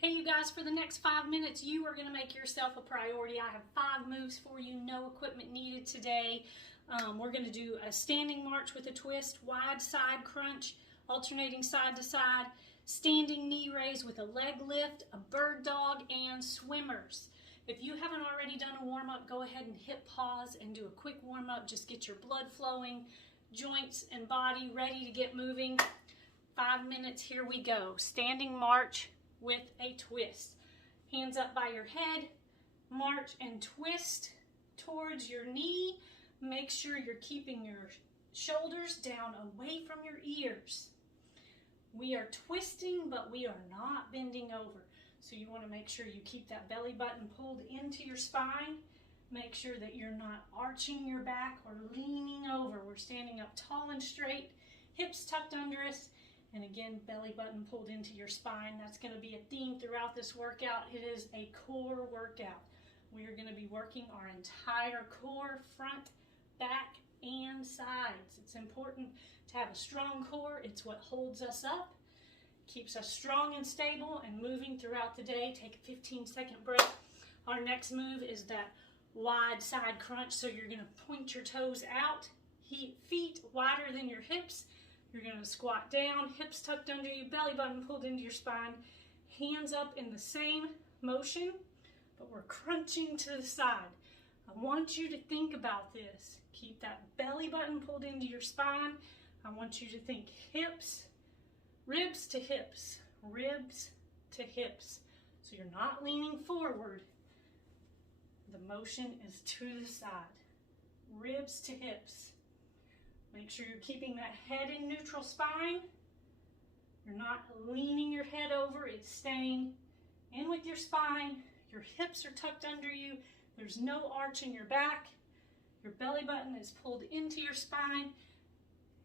Hey you guys, for the next 5 minutes, you are going to make yourself a priority. I have 5 moves for you, no equipment needed today. We're going to do a standing march with a twist, wide side crunch, alternating side to side, standing knee raise with a leg lift, a bird dog, and swimmers. If you haven't already done a warm-up, go ahead and hit pause and do a quick warm-up. Just get your blood flowing, joints and body ready to get moving. 5 minutes, here we go. Standing march with a twist. Hands up by your head, march and twist towards your knee. Make sure you're keeping your shoulders down away from your ears. We are twisting, but we are not bending over. So you want to make sure you keep that belly button pulled into your spine. Make sure that you're not arching your back or leaning over. We're standing up tall and straight, hips tucked under us. And again, belly button pulled into your spine. That's going to be a theme throughout this workout. It is a core workout. We are going to be working our entire core, front, back, and sides. It's important to have a strong core. It's what holds us up, keeps us strong and stable and moving throughout the day. Take a 15-second break. Our next move is that wide side crunch. So you're going to point your toes out, feet wider than your hips. You're going to squat down, hips tucked under you, belly button pulled into your spine, hands up in the same motion, but we're crunching to the side. I want you to think about this. Keep that belly button pulled into your spine. I want you to think hips, ribs to hips, ribs to hips. So you're not leaning forward. The motion is to the side. Ribs to hips. Make sure you're keeping that head in neutral spine. You're not leaning your head over. It's staying in with your spine. Your hips are tucked under you. There's no arch in your back. Your belly button is pulled into your spine,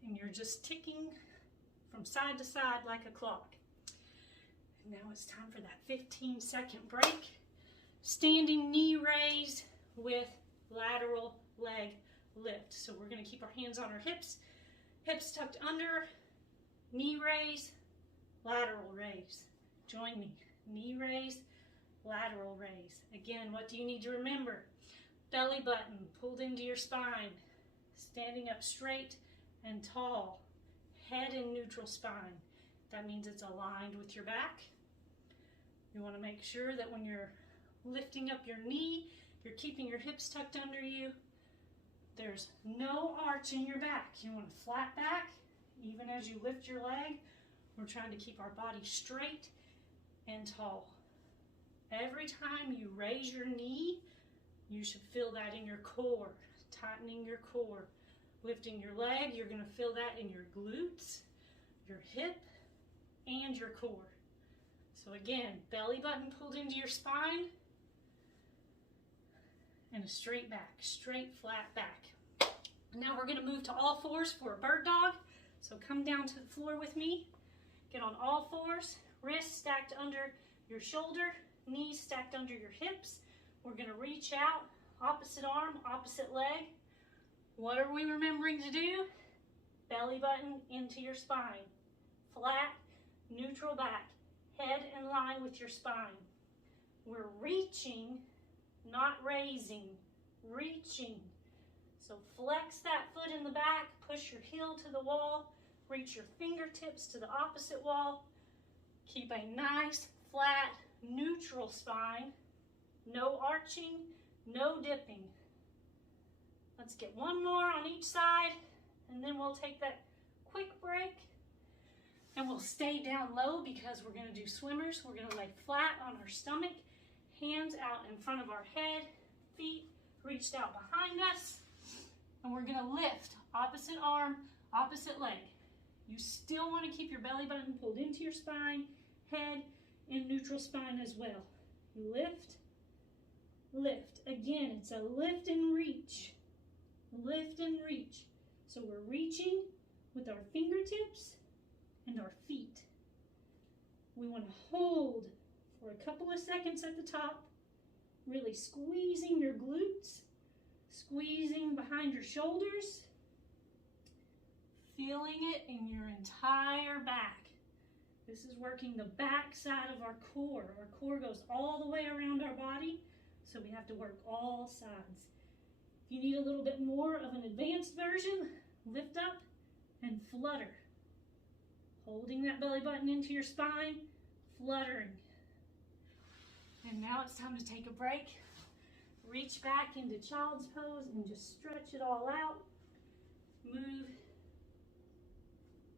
and you're just ticking from side to side like a clock. And now it's time for that 15-second break. Standing knee raise with lateral leg lift. So we're going to keep our hands on our hips, hips tucked under, knee raise, lateral raise. Join me. Knee raise, lateral raise. Again, what do you need to remember? Belly button pulled into your spine, standing up straight and tall, head in neutral spine. That means it's aligned with your back. You want to make sure that when you're lifting up your knee, you're keeping your hips tucked under you. There's no arch in your back. You want a flat back. Even as you lift your leg, we're trying to keep our body straight and tall. Every time you raise your knee, you should feel that in your core, tightening your core. Lifting your leg, you're going to feel that in your glutes, your hip, and your core. So again, belly button pulled into your spine, and a straight back, straight flat back. Now we're going to move to all fours for a bird dog. So come down to the floor with me. Get on all fours, wrists stacked under your shoulder, knees stacked under your hips. We're going to reach out, opposite arm, opposite leg. What are we remembering to do? Belly button into your spine. Flat, neutral back. Head in line with your spine. We're reaching, not raising, reaching. So flex that foot in the back, push your heel to the wall, reach your fingertips to the opposite wall. Keep a nice, flat, neutral spine. No arching, no dipping. Let's get one more on each side, and then we'll take that quick break. And we'll stay down low because we're going to do swimmers. We're going to lay flat on our stomach. Hands out in front of our head, feet reached out behind us, and we're going to lift opposite arm, opposite leg. You still want to keep your belly button pulled into your spine, head in neutral spine as well. Lift, lift. Again, it's a lift and reach. Lift and reach. So we're reaching with our fingertips and our feet. We want to hold for a couple of seconds at the top, really squeezing your glutes, squeezing behind your shoulders, feeling it in your entire back. This is working the back side of our core. Our core goes all the way around our body, so we have to work all sides. If you need a little bit more of an advanced version, lift up and flutter. Holding that belly button into your spine, fluttering. And now it's time to take a break. Reach back into child's pose and just stretch it all out. Move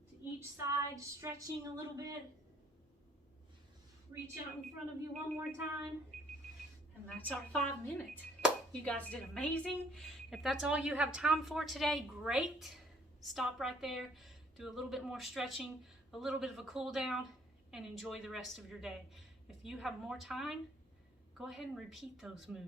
to each side, stretching a little bit. Reach out in front of you one more time. And that's our 5 minutes. You guys did amazing. If that's all you have time for today, great. Stop right there. Do a little bit more stretching, a little bit of a cool down, and enjoy the rest of your day. If you have more time, go ahead and repeat those moves.